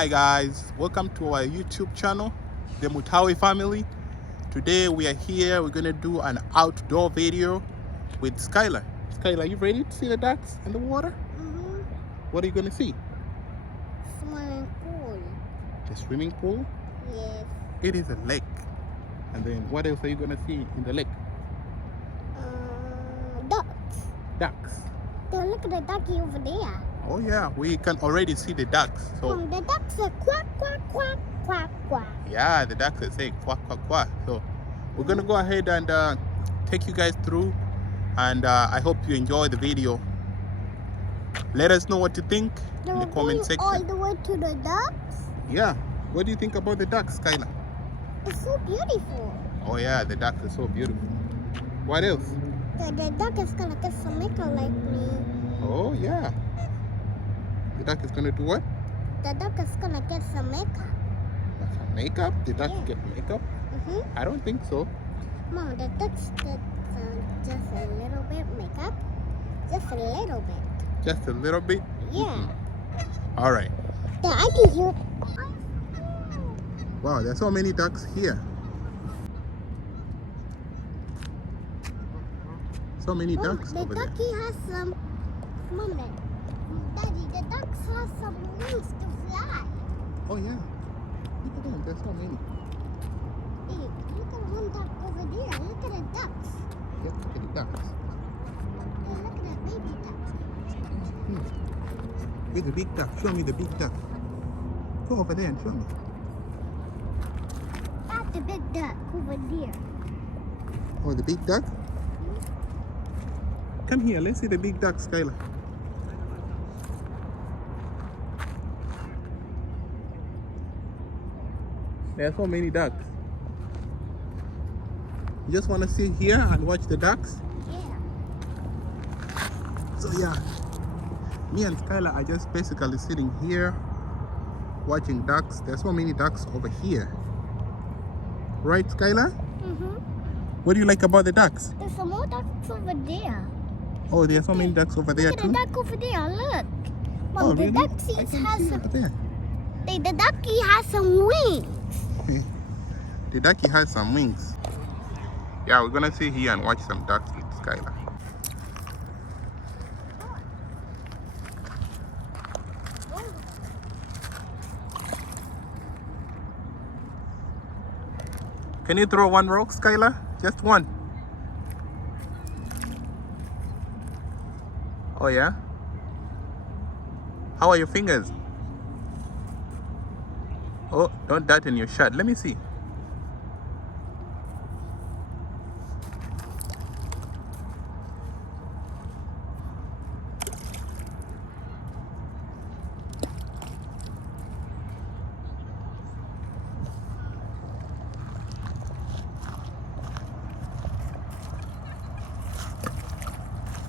Hi guys, welcome to our YouTube channel, TheMutaawe Family. Today we are here, we're gonna do an outdoor video with Skyla. Skyla, you ready to see the ducks in the water? Mm-hmm. What are you gonna see? Swimming pool. The swimming pool? Yes. It is a lake. And then what else are you gonna see in the lake? Ducks. Ducks. Look at the ducky over there. Oh yeah, we can already see the ducks. So the ducks are quack, quack, quack, quack, quack. yeah, the ducks are saying quack, quack, quack. So we're gonna go ahead and take you guys through, and I hope you enjoy the video. Let us know what you think in the comment section. All the way to the ducks? Yeah. What do you think about the ducks, Skyla? It's so beautiful. Oh yeah, the ducks are so beautiful. What else? The duck is gonna get some makeup like me. Oh yeah. The duck is gonna do what? The duck is gonna get some makeup. Some makeup? The duck get makeup? Mm-hmm. I don't think so. Mom, the ducks get just a little bit makeup. Just a little bit. Just a little bit? Yeah. Mm-hmm. All right. I can hear. Wow, there's so many ducks here. So many ducks over there. The ducky has some. Mom, Daddy, the ducks have some wings to fly. Oh yeah. Look at them. There's so many. Hey, look at one duck over there. Look at the ducks. Yep, look at the ducks. Hey, look at that baby duck. Where's the big duck? Show me the big duck. Go over there and show me. That's the big duck over there. Oh, the big duck? Come here, let's see the big duck, Skyla. There are so many ducks. You just want to sit here and watch the ducks? Yeah. So yeah, me and Skyla are just basically sitting here watching ducks. There's so many ducks over here. Right, Skyla? Mm-hmm. What do you like about the ducks? There's some more ducks over there. Oh, there are so many ducks over there Look at too? the duck over there, look. Mom, Oh, the really? ducky I can has see some. over there. The ducky has some wings. The ducky has some wings. Yeah, we're gonna sit here and watch some ducks with Skyla. Can you throw one rock, Skyla? Just one. Oh yeah? How are your fingers? Oh, don't dart in your shirt. Let me see.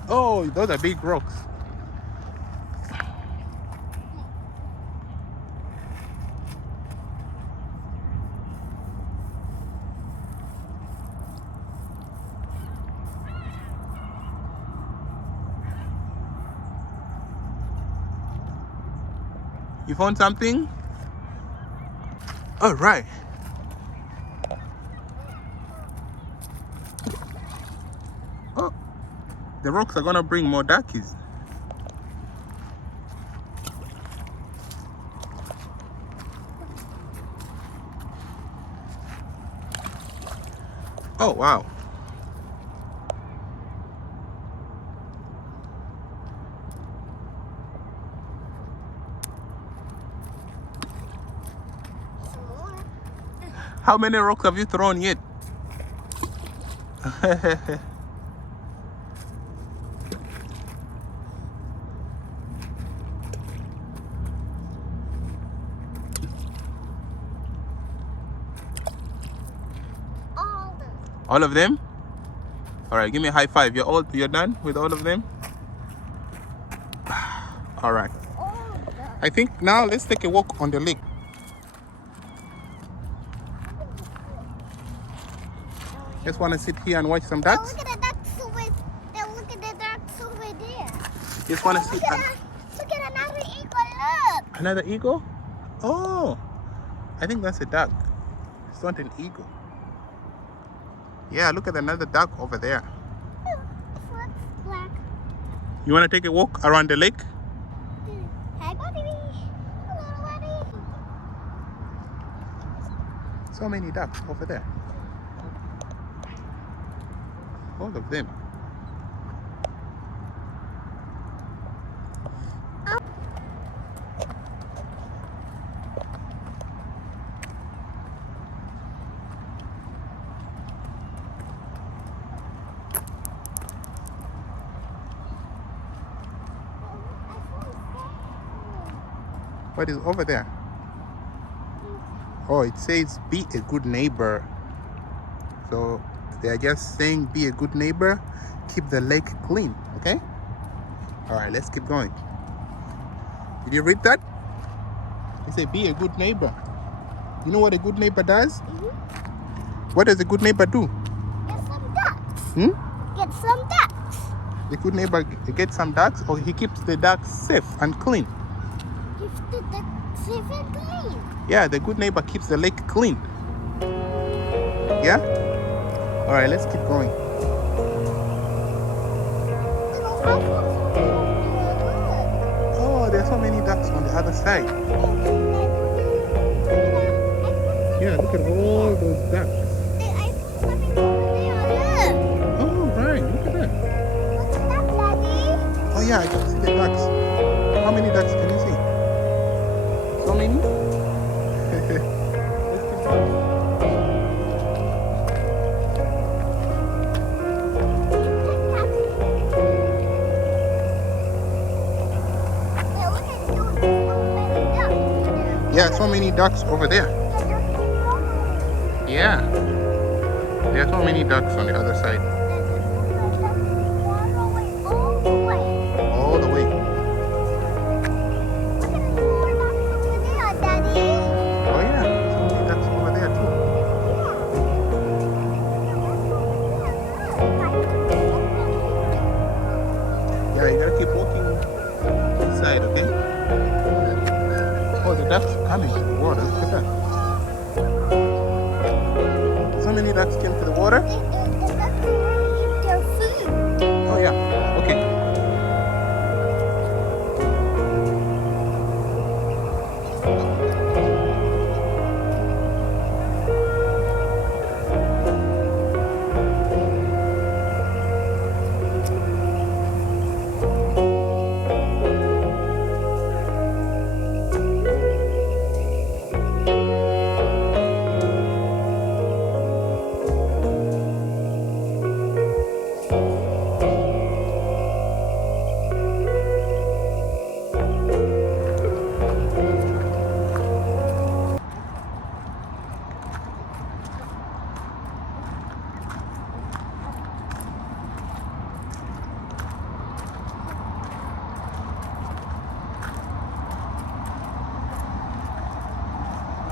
Oh, those are big rocks. You found something? All right. Oh, the rocks are gonna bring more duckies. Oh, wow. How many rocks have you thrown yet? All of them? All right, give me a high five. You're done with all of them? All right. I think now let's take a walk on the lake. Just want to sit here and watch some ducks? Look at the ducks over there. Look at the ducks over there. Just want to sit and... Look at another eagle, look. Another eagle? Oh, I think that's a duck. It's not an eagle. Yeah, look at another duck over there. This looks black. You want to take a walk around the lake? Hey, buddy. Hello, buddy. So many ducks over there. All of them. What is over there? Oh, it says be a good neighbor. So they are just saying be a good neighbor, keep the lake clean, okay? All right, let's keep going. Did you read that? They say be a good neighbor. You know what a good neighbor does? What does a good neighbor do? Get some ducks. Hmm? Get some ducks. The good neighbor gets some ducks, or he keeps the ducks safe and clean. Keep the ducks safe and clean. Yeah, the good neighbor keeps the lake clean. Yeah? All right, let's keep going. Oh, there's so many ducks on the other side. Yeah, look at all those ducks. I put something over there. Look. Oh, right, look at that. What's that, Daddy? Oh, yeah, I can see the ducks. How many ducks can you see? So many? Let's keep going. Yeah, so many ducks over there. Yeah. There are so many ducks on the other side. All the way. Oh yeah, so many ducks over there too. Yeah, you gotta keep walking inside, okay? Oh, the ducks are coming to the water. Look at that. So many ducks came to the water. Oh yeah. Okay.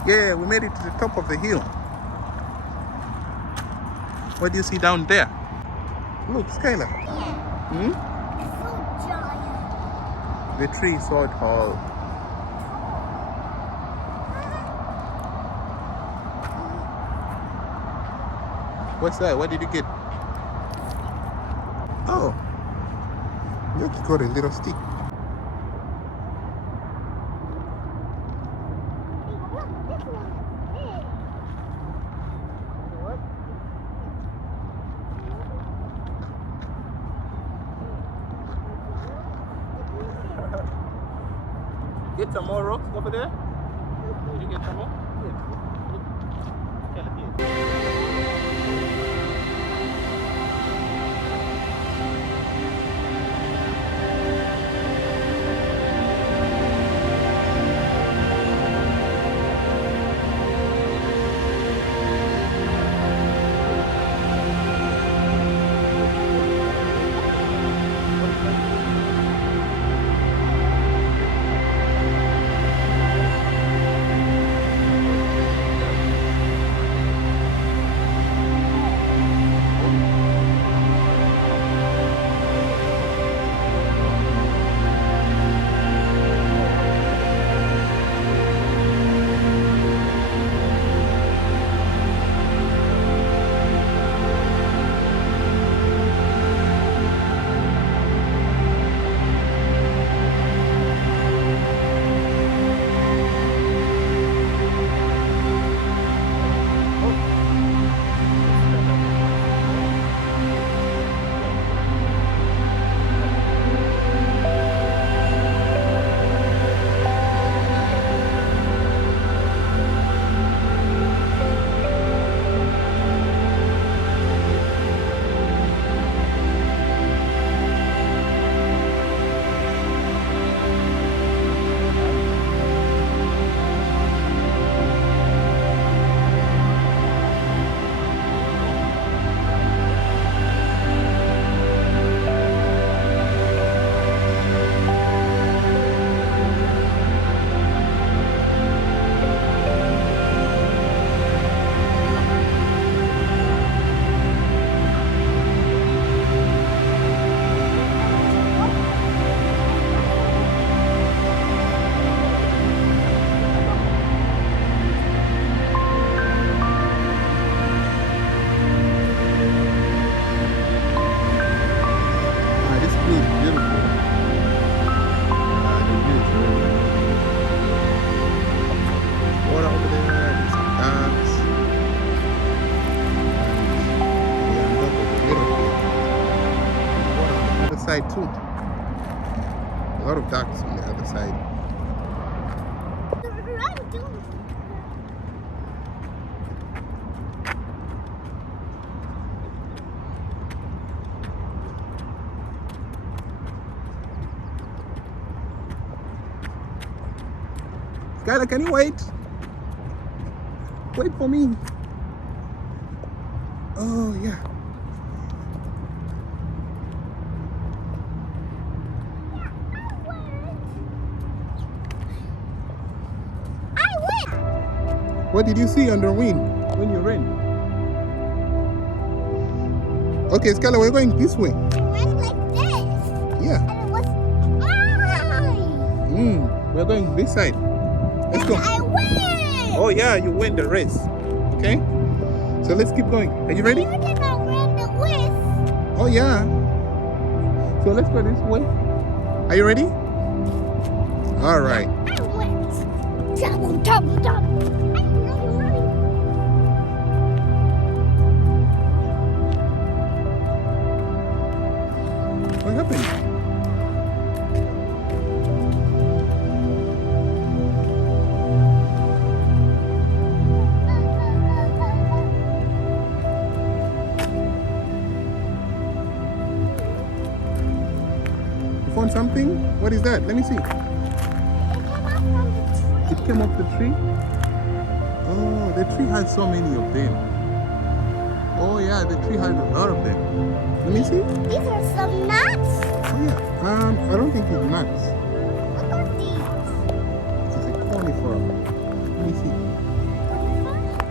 Yeah, we made it to the top of the hill. What do you see down there? Look, Skyla. Hmm? It's so giant. The tree is so tall. What's that? What did you get? Oh, you just got a little stick. Look, this one is big. What? Get some more rocks over there. Did you get some more? side too. A lot of ducks on the other side. Skyla, can you wait? Wait for me. Oh, yeah. What did you see on the wind when you ran? Okay, Skyla, we're going this way. I went like this. Yeah. And it was mine. We're going this side. Let's go. I win. Oh yeah, you win the race. Okay. So let's keep going. Are you ready? You did not win the race. Oh yeah. So let's go this way. Are you ready? All right. I went. Double, double, double. What happened? You found something? What is that? Let me see. It came off the tree? Oh, the tree has so many of them. Oh yeah, the tree has a lot of them. Let me see. These are some nuts. Oh yeah. I don't think it's nuts. What are these? It's a conifer. Let me see.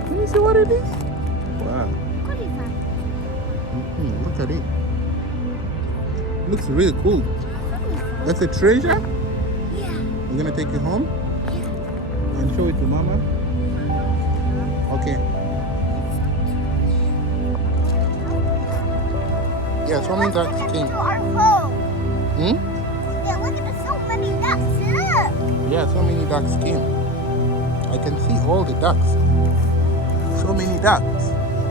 Let me see what it is. Wow. Conifer. Look at it. Looks really cool. That's a treasure? Yeah. We're gonna take it home and show it to Mama. Okay. Yeah, so many ducks came. To our home. Hmm? Yeah, look at the, so many ducks. Look. Yeah, so many ducks came. I can see all the ducks. So many ducks.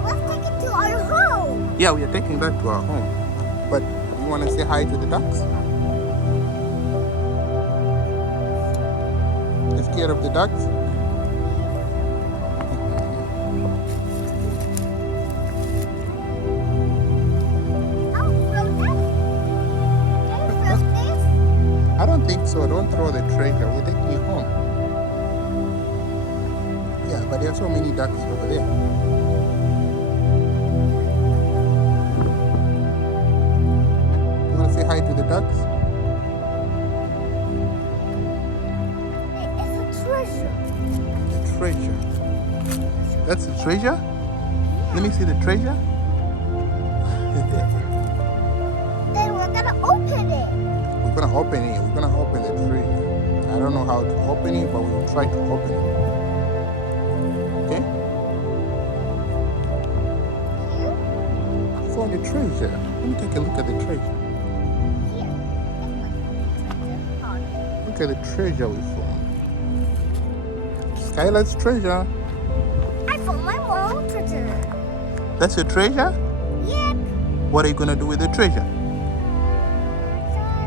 Let's take it to our home. Yeah, we are taking that to our home. But you want to say hi to the ducks? You scared of the ducks? I don't think so. Don't throw the treasure. We're taking it home. Yeah, but there are so many ducks over there. You want to say hi to the ducks? It's a treasure. The treasure. That's the treasure? Let me see the treasure. Then we're gonna open it. We're gonna open it. We're gonna open the treasure. I don't know how to open it, but we'll try to open it. Okay? Here? I found the treasure. Let me take a look at the treasure. Here. Look at the treasure we found. Skyla's treasure. I found my mom's treasure. That's your treasure? Yep. What are you gonna do with the treasure?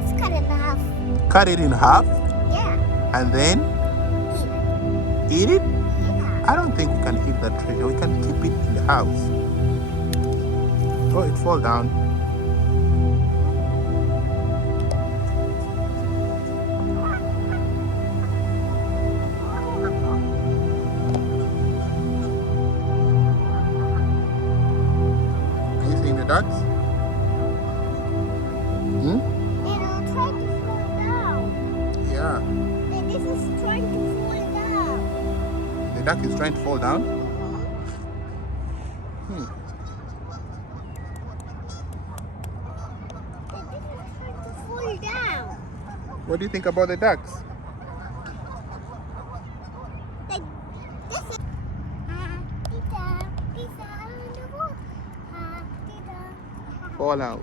Just cut it in half. Cut it in half Yeah. and then eat it? Yeah. I don't think we can eat that treasure. We can keep it in the house. Oh, it fall down. Are you seeing the ducks? And I'll try to fall down. Yeah. And this is trying to fall down. The duck is trying to fall down. And this is trying to fall down. What do you think about the ducks? Like this is Fall out.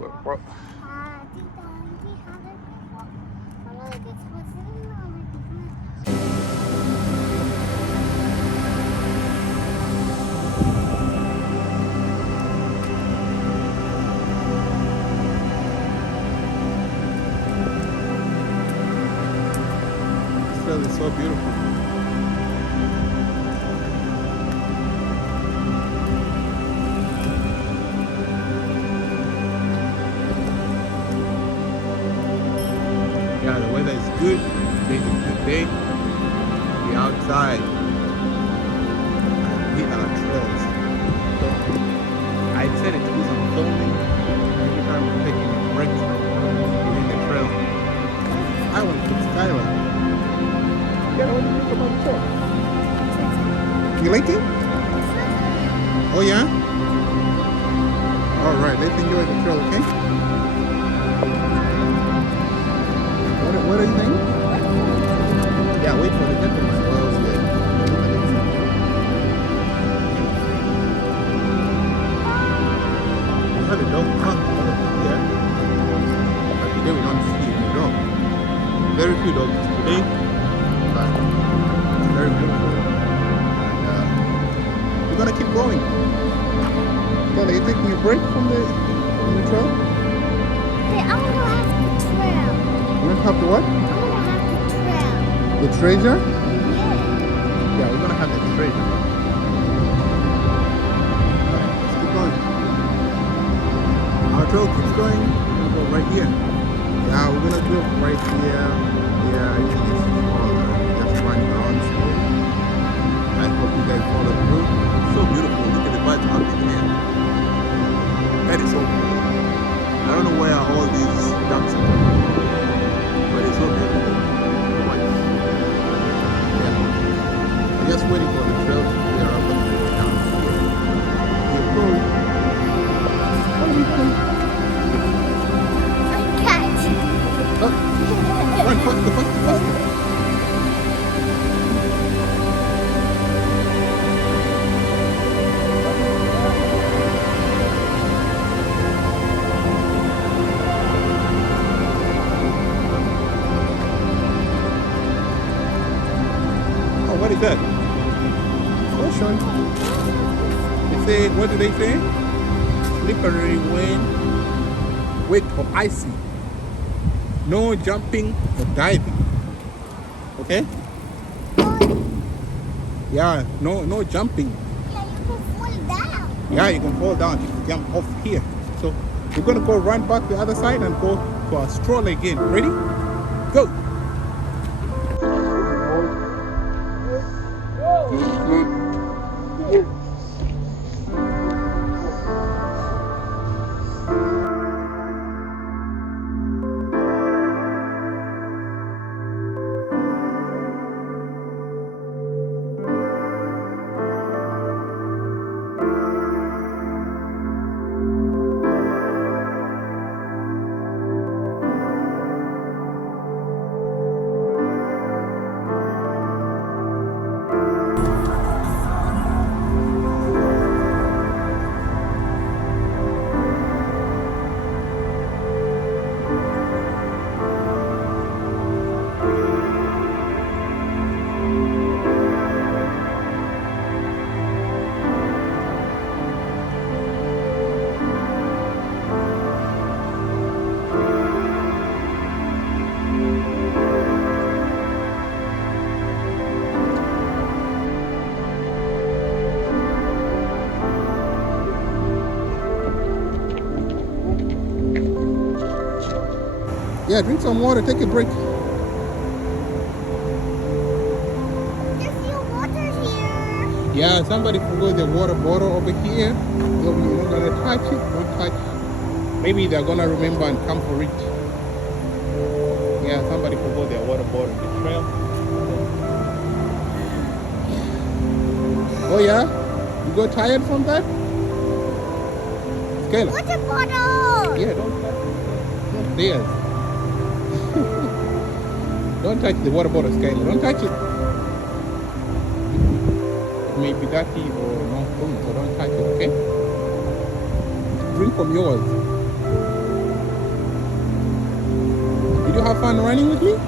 So beautiful. Yeah, the weather is good. Today's a good day. Be outside and hit our trails. So I decided to do some filming every time we're taking a break within the trail. I went with Skyla. Yeah, what do you think about the trail? You like it? Oh yeah? Alright, let's enjoy the trail, okay? What do you think? Yeah, wait for the gentleman. Well, yeah. We had a dog hunt over here, but today we don't see any dog. Very few dogs today, but it's very beautiful. And we're gonna keep going. So are you taking a break from the trail? Hey, I want to have the trail. You want to have the what? I want to have the trail. The treasure? Yeah. Yeah, we're gonna have the treasure. Alright, let's keep going. Our trail keeps going. We're gonna go right here. Yeah, we're gonna go right here. Yeah, you can just run around slowly. I hope you guys follow through. So beautiful. Look at the birds up in here. That is so cool. I don't know where all these ducks are coming from, but it's so beautiful. Watch. Yeah. We're just waiting for the trail to clear up and go down. Here we go. What do you think? I catch. Oh, run faster, faster, faster. What is that? Ocean. They say, what do they say? Slippery when wet or icy. No jumping or diving. Okay? Yeah, no jumping. Yeah, you can fall down. Yeah, you can fall down if you jump off here. So we're gonna go run back the other side and go to our stroll again. Ready? Go! Yeah, drink some water, take a break. There's your water here. Yeah, somebody forgot their water bottle over here. So we're not gonna touch it, don't touch. Maybe they're gonna remember and come for it. Yeah, somebody forgot their water bottle in the trail. Oh yeah? You got tired from that? Skyla. Water bottle. Yeah, don't touch it. Not theirs. Don't touch the water bottle, Skyla. Don't touch it. It may be dirty or not clean, so don't touch it, okay? Drink from yours. Did you have fun running with me? Yeah.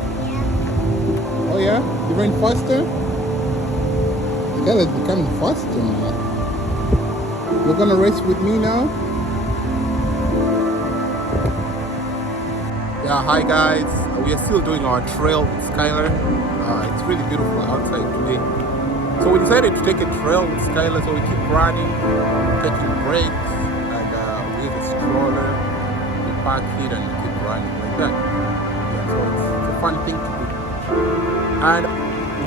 Oh yeah? You ran faster? Skyla's becoming faster now. You're gonna race with me now? Yeah, hi guys. We are still doing our trail with Skyla. It's really beautiful outside today. So we decided to take a trail with Skyla, so we keep running, taking breaks, and we have a stroller, we park it and we keep running like that. Yeah, so it's a fun thing to do. And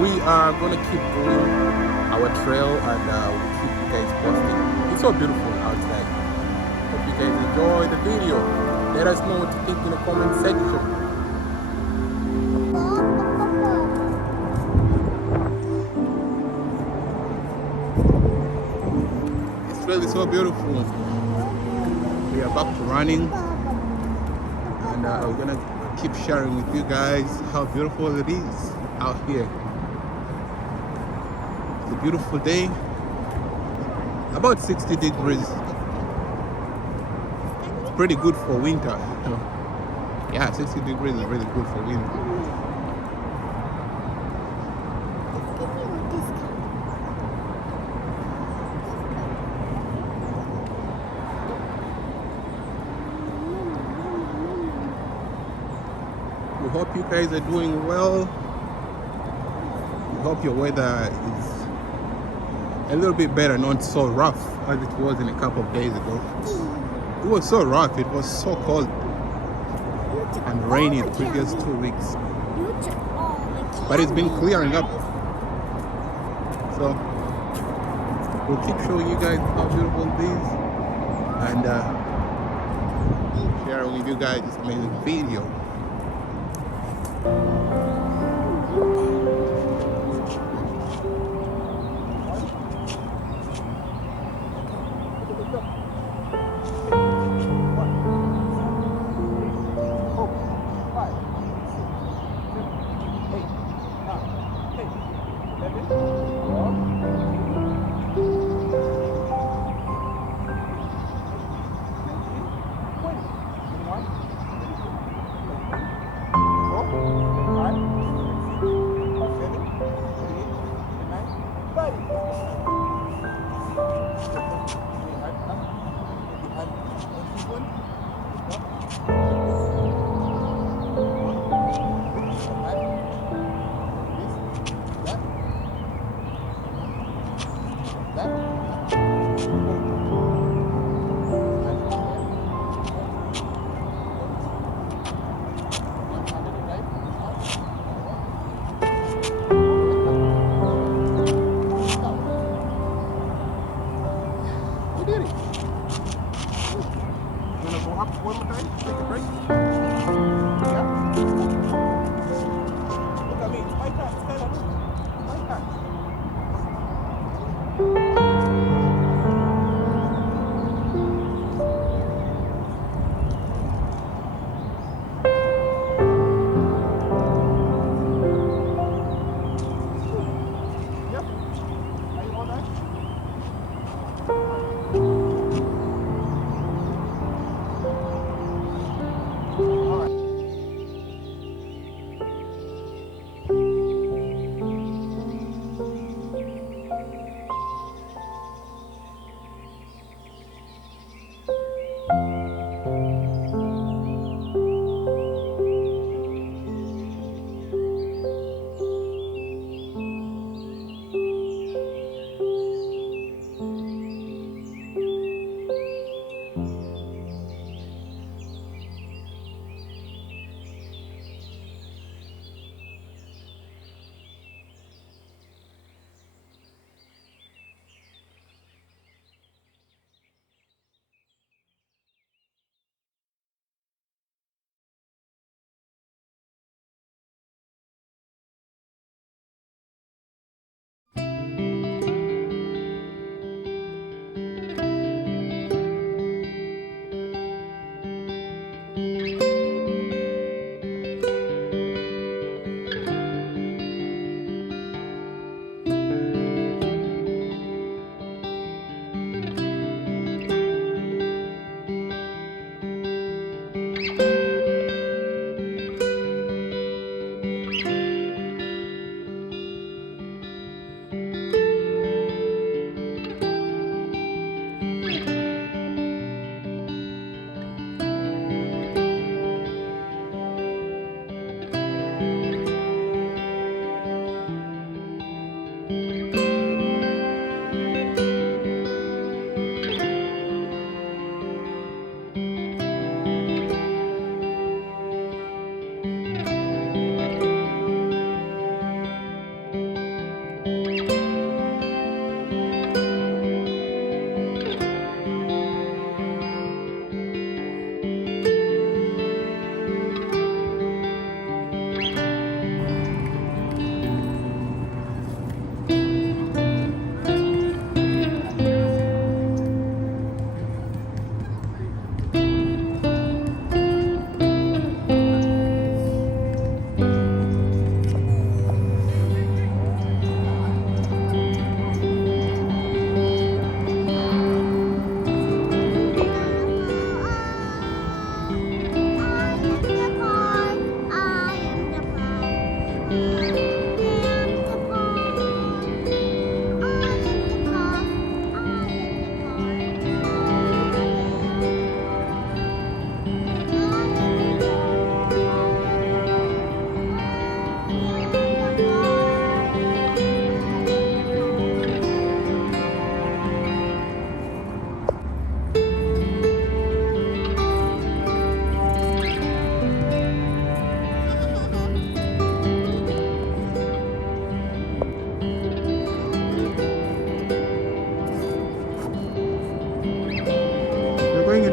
we are gonna keep doing our trail and we'll keep you guys posted. It's so beautiful outside. Hope you guys enjoy the video. Let us know what you think in the comment section. It's really so beautiful. We are back to running, and we're gonna keep sharing with you guys how beautiful it is out here. It's a beautiful day, about 60 degrees. It's pretty good for winter. Yeah, 60 degrees is really good for winter. We hope you guys are doing well. We hope your weather is a little bit better, not so rough as it was in a couple of days ago. It was so rough, it was so cold and rainy the previous 2 weeks. But it's been clearing up. So we'll keep showing you guys how beautiful it is and sharing with you guys this amazing video. One more time, take a break. Yeah. Look at me, it's my turn, Skyla, look. My turn. Yep. Are you all done?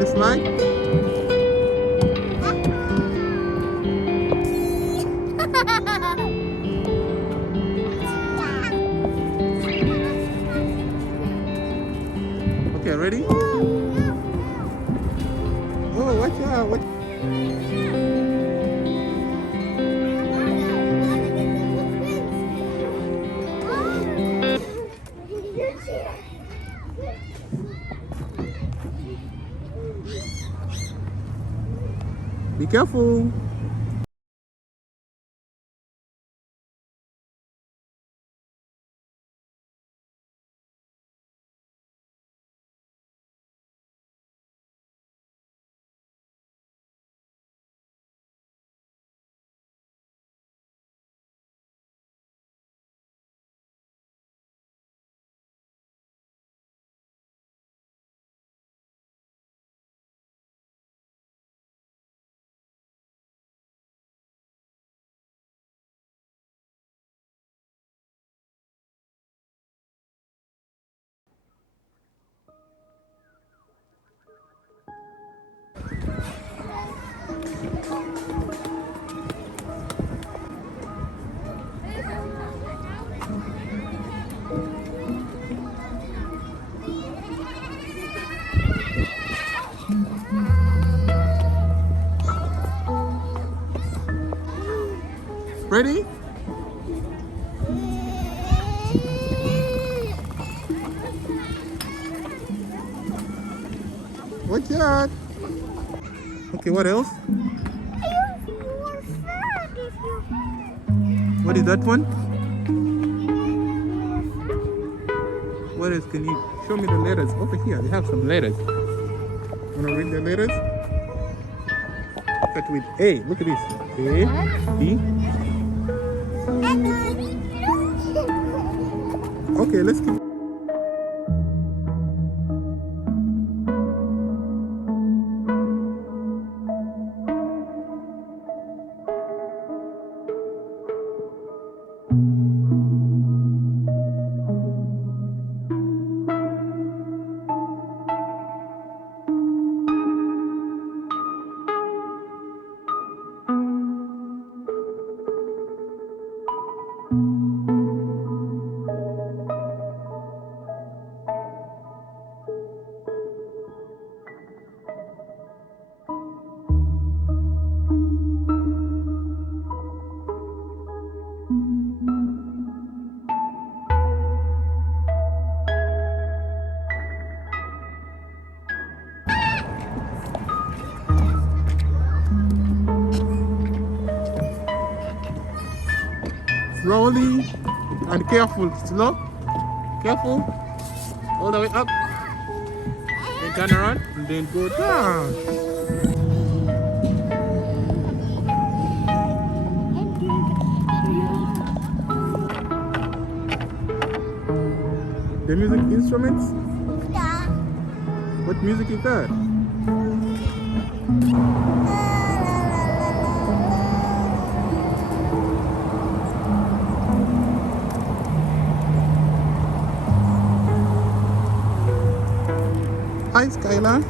the slide? Okay, ready? Oh, watch out. Watch. Be careful. Ready? Watch out. Okay, what else? What is that one? What else? Can you show me the letters? Over here, they have some letters. Wanna read the letters? Start with A. Look at this. A, B. Okay, let's keep. Slowly and careful. Slow. Careful. All the way up. Then turn around and then go down. The music instruments? Yeah. What music is that? Hi, Skyla.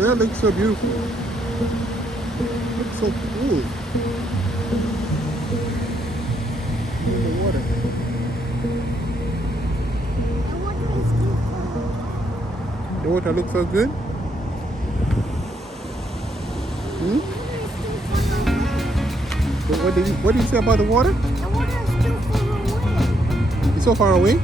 Wow, that looks so beautiful. Looks so cool. Look at the water. The water looks so good. Hmm? What did you say about the water? The water is too far away. It's so far away? Yeah.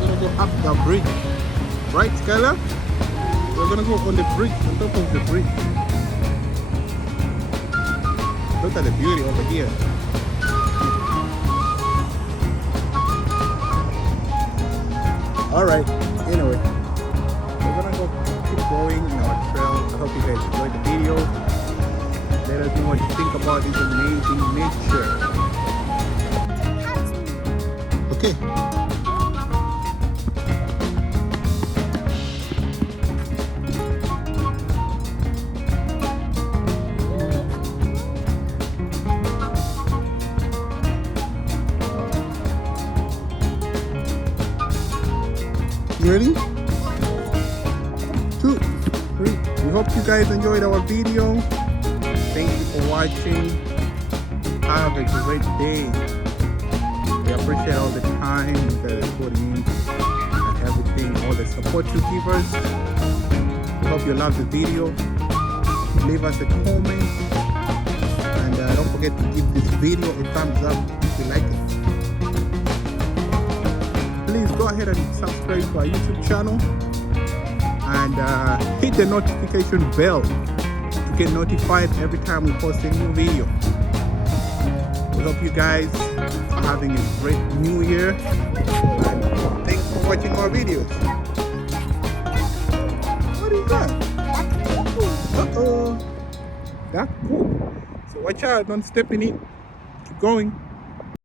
We're gonna go up the bridge. Right, Skyla? We're gonna go on the bridge, on top of the bridge. Look at the beauty over here. Alright, anyway. We're gonna go keep going in our trail. I hope you guys enjoyed the video. Let us know what you think about this amazing nature. Okay. You ready? 2, 3. We hope you guys enjoyed our video. Thank you for watching. Have a great day. We appreciate all the time you guys are putting in and everything, all the support you give us. We hope you love the video. Leave us a comment. And don't forget to give this video a thumbs up if you like it. Please go ahead and subscribe to our YouTube channel and hit the notification bell to get notified every time we post a new video. We hope you guys are having a great new year, and thanks for watching our videos. What is that? Uh-oh. That's cool. So watch out, don't step in it. Keep going.